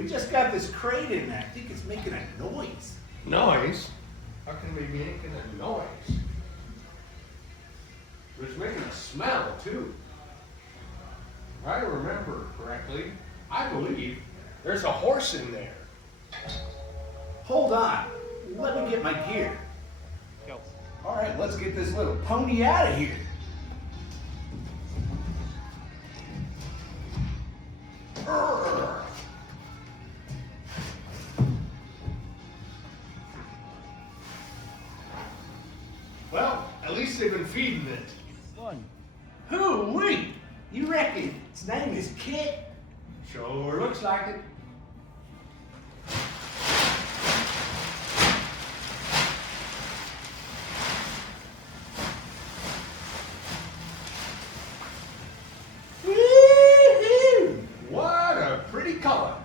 We just got this crate in there. I think it's making a noise. Noise? How can we be making a noise? It's making a smell too. If I remember correctly, I believe there's a horse in there. Hold on. Let me get my gear. Go. All right, let's get this little pony out of here. Urgh. Well, at least they've been feeding it. Fun. Hoo-wee! You reckon its name is Kit? Sure looks like it. Woo-hoo! What a pretty color.